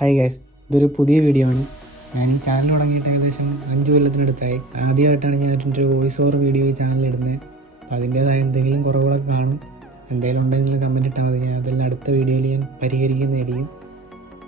Hi guys ഇതൊരു പുതിയ video ആണ്. ഞാൻ ഈ ചാനൽ തുടങ്ങിയിട്ട് ഏകദേശം അഞ്ച് കൊല്ലത്തിനടുത്തായി ആദ്യമായിട്ടാണ് ഞാൻ എന്റെ വോയിസ് ഓവർ വീഡിയോ ഈ ചാനൽ ഇടുന്നത്. അപ്പോൾ അതിന്റേതായ എന്തെങ്കിലും കുറവുകളൊക്കെ കാണും. എന്തെങ്കിലും ഉണ്ടെങ്കിൽ കമന്റ് ഇട്ടാൽ മതി. ഞാൻ അതെല്ലാം അടുത്ത വീഡിയോയിൽ ഞാൻ പരിഹരിക്കുന്നതായിരിക്കും.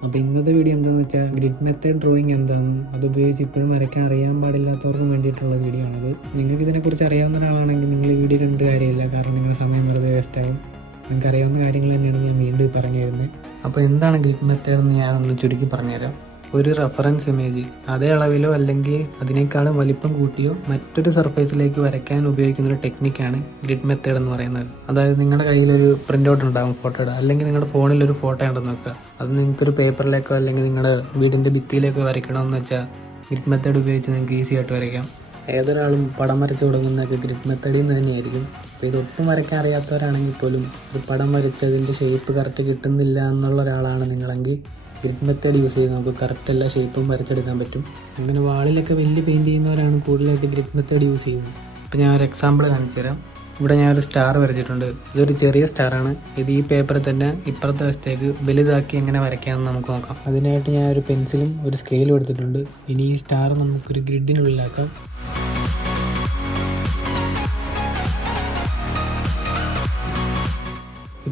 അപ്പോൾ ഇന്നത്തെ വീഡിയോ എന്താണെന്ന് വെച്ചാൽ ഗ്രിഡ് മെത്തേഡ് ഡ്രോയിങ് എന്താണെന്നും അത് ഉപയോഗിച്ച് ഇപ്പോഴും വരയ്ക്കാൻ അറിയാൻ പാടില്ലാത്തവർക്കും വേണ്ടിയിട്ടുള്ള വീഡിയോ ആണത് നിങ്ങൾക്ക് ഇതിനെക്കുറിച്ച് അറിയാവുന്ന ഒരാളാണെങ്കിൽ നിങ്ങൾ ഈ വീഡിയോ കണ്ട് കാര്യമില്ല. കാരണം നിങ്ങളുടെ സമയം വെറുതെ വേസ്റ്റ് ആകും നിങ്ങൾക്ക് അറിയാവുന്ന കാര്യങ്ങൾ തന്നെയാണ് ഞാൻ വീണ്ടും പറഞ്ഞു തരുന്നത്. അപ്പോൾ എന്താണ് ഗ്രിഡ് മെത്തേഡ് എന്ന് ഞാനൊന്ന് ചുരുക്കി പറഞ്ഞുതരാം. ഒരു റെഫറൻസ് ഇമേജ് അതേ അളവിലോ അല്ലെങ്കിൽ അതിനേക്കാളും വലിപ്പം കൂട്ടിയോ മറ്റൊരു സർഫേസിലേക്ക് വരയ്ക്കാൻ ഉപയോഗിക്കുന്ന ഒരു ടെക്നിക്കാണ് ഗ്രിഡ് മെത്തേഡ് എന്ന് പറയുന്നത്. അതായത് നിങ്ങളുടെ കയ്യിലൊരു പ്രിന്റ് ഔട്ട് ഉണ്ടാകും ഫോട്ടോയുടെ അല്ലെങ്കിൽ നിങ്ങളുടെ ഫോണിൽ ഒരു ഫോട്ടോ ഉണ്ടെന്ന് നോക്കുക അത് നിങ്ങൾക്കൊരു പേപ്പറിലേക്കോ അല്ലെങ്കിൽ നിങ്ങളുടെ വീടിന്റെ ഭിത്തിയിലേക്കോ വരയ്ക്കണമെന്ന് വെച്ചാൽ ഗ്രിഡ് മെത്തേഡ് ഉപയോഗിച്ച് നിങ്ങൾക്ക് ഈസി ആയിട്ട് വരയ്ക്കാം. ഏതൊരാളും പടം വരച്ച് തുടങ്ങുന്നതൊക്കെ ഗ്രിഡ് മെത്തേഡിൽ നിന്ന് തന്നെയായിരിക്കും അപ്പോൾ ഇതൊട്ടും വരയ്ക്കാൻ അറിയാത്തവരാണെങ്കിൽ പോലും ഒരു പടം വരച്ചതിന്റെ ഷേപ്പ് കറക്റ്റ് കിട്ടുന്നില്ല എന്നുള്ള ഒരാളാണ് നിങ്ങളെങ്കിൽ ഗ്രിഡ് മെത്തേഡ് യൂസ് ചെയ്ത് നമുക്ക് കറക്റ്റ് എല്ലാ ഷേപ്പും വരച്ചെടുക്കാൻ പറ്റും. അങ്ങനെ വാളിലൊക്കെ വലിയ പെയിന്റ് ചെയ്യുന്നവരാണ് കൂടുതലായിട്ട് ഗ്രിഡ് മെത്തേഡ് യൂസ് ചെയ്യുന്നത്. അപ്പോൾ ഞാൻ ഒരു എക്സാമ്പിൾ കാണിച്ചു തരാം. ഇവിടെ ഞാൻ ഒരു സ്റ്റാർ വരച്ചിട്ടുണ്ട്. ഇതൊരു ചെറിയ സ്റ്റാറാണ് ഇത് ഈ പേപ്പറിൽ തന്നെ ഇപ്പുറത്തെ വശത്തേക്ക് വലുതാക്കി എങ്ങനെ വരയ്ക്കാമെന്ന് നമുക്ക് നോക്കാം. അതിനായിട്ട് ഞാൻ ഒരു പെൻസിലും ഒരു സ്കെയിലും എടുത്തിട്ടുണ്ട്. ഇനി ഈ സ്റ്റാർ നമുക്കൊരു ഗ്രിഡിനുള്ളിലാക്കാം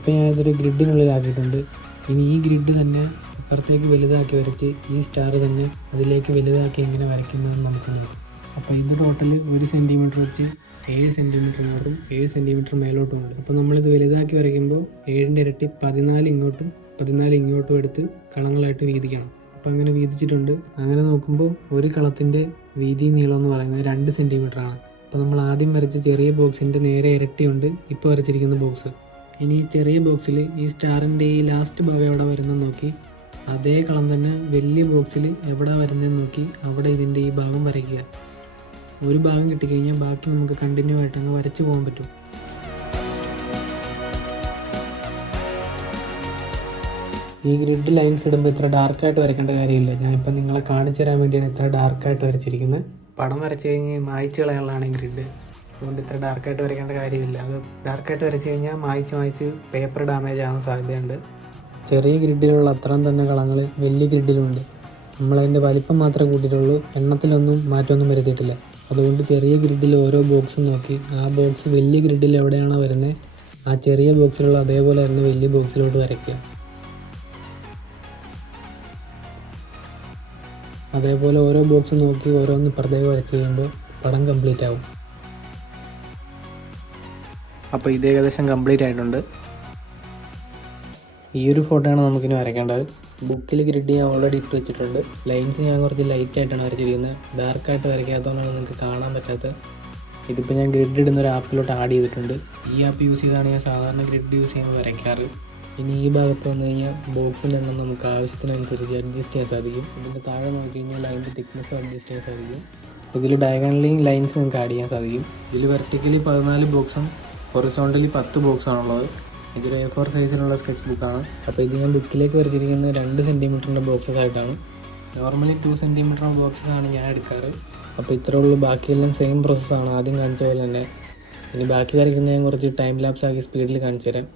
ഇപ്പം ഞാനതൊരു ഗ്രിഡിനുള്ളിലാക്കിയിട്ടുണ്ട് ഇനി ഈ ഗ്രിഡ് തന്നെ അപ്പുറത്തേക്ക് വലുതാക്കി വരച്ച് ഈ സ്റ്റാർ തന്നെ അതിലേക്ക് വലുതാക്കി എങ്ങനെ വരയ്ക്കുന്നതെന്ന് നമുക്ക് നോക്കാം. അപ്പോൾ ഇത് ടോട്ടൽ ഒരു സെന്റിമീറ്റർ വെച്ച് ഏഴ് സെന്റിമീറ്റർ ഇങ്ങോട്ടും ഏഴ് സെന്റിമീറ്റർ മേലോട്ടും ഉണ്ട് അപ്പോൾ നമ്മളിത് വലുതാക്കി വരയ്ക്കുമ്പോൾ ഏഴിന്റെ ഇരട്ടി പതിനാല് ഇങ്ങോട്ടും പതിനാല് ഇങ്ങോട്ടും എടുത്ത് കളങ്ങളായിട്ട് വീതിക്കണം. അപ്പോൾ അങ്ങനെ വീതിച്ചിട്ടുണ്ട്. അങ്ങനെ നോക്കുമ്പോൾ ഒരു കളത്തിന്റെ വീതി നീളം എന്ന് പറയുന്നത് രണ്ട് സെന്റിമീറ്റർ ആണ്. അപ്പോൾ നമ്മൾ ആദ്യം വരച്ച ചെറിയ ബോക്സിന്റെ നേരെ ഇരട്ടിയുണ്ട്. ഇപ്പോൾ വരച്ചിരിക്കുന്ന ബോക്സ് ഇനി ചെറിയ ബോക്സിൽ ഈ സ്റ്റാറിന്റെ ഈ ലാസ്റ്റ് ഭാഗം എവിടെ വരുന്നത് നോക്കി. അതേ കളം തന്നെ വലിയ ബോക്സിൽ എവിടെ വരുന്നതെന്ന് നോക്കി അവിടെ ഇതിന്റെ ഈ ഭാഗം വരയ്ക്കുക. ഒരു ഭാഗം കിട്ടിക്കഴിഞ്ഞാൽ ബാക്കി നമുക്ക് കണ്ടിന്യൂ ആയിട്ട് അങ്ങ് വരച്ച് പോകാൻ പറ്റും. ഈ ഗ്രിഡ് ലൈൻസ് ഇടുമ്പോൾ ഇത്ര ഡാർക്കായിട്ട് വരയ്ക്കേണ്ട കാര്യമില്ല. ഞാനിപ്പോൾ നിങ്ങളെ കാണിച്ചു തരാൻ വേണ്ടിയാണ് ഇത്ര ഡാർക്കായിട്ട് വരച്ചിരിക്കുന്നത്. പടം വരച്ച് കഴിഞ്ഞ് മായ്ച്ചു കളയാനുള്ളതാണ് ഈ ഗ്രിഡ് അതുകൊണ്ട് ഇത്ര ഡാർക്കായിട്ട് വരയ്ക്കേണ്ട കാര്യമില്ല. അത് ഡാർക്കായിട്ട് വരച്ച് കഴിഞ്ഞാൽ മായ്ച്ച് മായ്ച്ച് പേപ്പർ ഡാമേജ് ആവാൻ സാധ്യതയുണ്ട്. ചെറിയ ഗ്രിഡിലുള്ള അത്രയും തന്നെ കളങ്ങൾ വലിയ ഗ്രിഡിലുണ്ട് നമ്മളതിന്റെ വലിപ്പം മാത്രമേ കൂട്ടിയിട്ടുള്ളൂ. എണ്ണത്തിലൊന്നും മാറ്റമൊന്നും വരുത്തിയിട്ടില്ല. അതുകൊണ്ട് ചെറിയ ഗ്രിഡിൽ ഓരോ ബോക്സും നോക്കി. ആ ബോക്സ് വലിയ ഗ്രിഡിൽ എവിടെയാണോ വരുന്നത് ആ ചെറിയ ബോക്സിലുള്ള അതേപോലെ തന്നെ വലിയ ബോക്സിലോട്ട് വരയ്ക്കുക. അതേപോലെ ഓരോ ബോക്സ് നോക്കി ഓരോന്ന് പ്രത്യേകം വരച്ച് കഴിയുമ്പോൾ പടം കംപ്ലീറ്റ് ആവും. അപ്പോൾ ഇത് ഏകദേശം കംപ്ലീറ്റ് ആയിട്ടുണ്ട്. ഈ ഒരു ഫോട്ടോയാണ് നമുക്കിനി വരയ്ക്കേണ്ടത്. ബുക്കിൽ ഗ്രിഡ് ഞാൻ ഓൾറെഡി ഇട്ട് വെച്ചിട്ടുണ്ട്. ലൈൻസ് ഞാൻ കുറച്ച് ലൈറ്റ് ആയിട്ടാണ് വരച്ചിരിക്കുന്നത്. ഡാർക്കായിട്ട് വരയ്ക്കാത്തതുകൊണ്ടാണ് നിങ്ങൾക്ക് കാണാൻ പറ്റാത്തത്. ഇതിപ്പോൾ ഞാൻ ഗ്രിഡ് ഇടുന്ന ഒരു ആപ്പിലോട്ട് ആഡ് ചെയ്തിട്ടുണ്ട്. ഈ ആപ്പ് യൂസ് ചെയ്താണ് ഞാൻ സാധാരണ ഗ്രിഡ് യൂസ് ചെയ്യുമ്പോൾ വരയ്ക്കാറ്. ഇനി ഈ ഭാഗത്ത് വന്നു കഴിഞ്ഞാൽ ബോക്സിന്റെ എണ്ണം നമുക്ക് ആവശ്യത്തിനനുസരിച്ച് അഡ്ജസ്റ്റ് ചെയ്യാൻ സാധിക്കും. ഇതിന്റെ താഴെ നോക്കി കഴിഞ്ഞാൽ അതിന്റെ തിക്നെസ്സും അഡ്ജസ്റ്റ് ചെയ്യാൻ സാധിക്കും. ഇതിൽ ഡയഗണലിങ് ലൈൻസ് നമുക്ക് ആഡ് ചെയ്യാൻ സാധിക്കും. ഇതിൽ വെർട്ടിക്കലി പതിനാല് ബോക്സും ഹൊറിസോണ്ടലി പത്ത് ബോക്സാണുള്ളത് ഇതൊരു എ ഫോർ സൈസിലുള്ള സ്കെച്ച് ബുക്കാണ് അപ്പോൾ ഇത് ഞാൻ ബുക്കിലേക്ക് വരച്ചിരിക്കുന്നത് രണ്ട് സെന്റിമീറ്ററിന്റെ ബോക്സസ് ആയിട്ടാണ്. നോർമലി ടു സെന്റിമീറ്റർ ബോക്സസ് ആണ് ഞാൻ എടുക്കാറ്. അപ്പോൾ ഇത്രേ ഉള്ളൂ. ബാക്കിയെല്ലാം സെയിം പ്രോസസ്സാണ് ആദ്യം കാണിച്ച പോലെ തന്നെ. ഇനി ബാക്കി വരയ്ക്കുന്ന ഞാൻ കുറച്ച് ടൈം ലാപ്സ് ആക്കി സ്പീഡിൽ കാണിച്ചു തരാം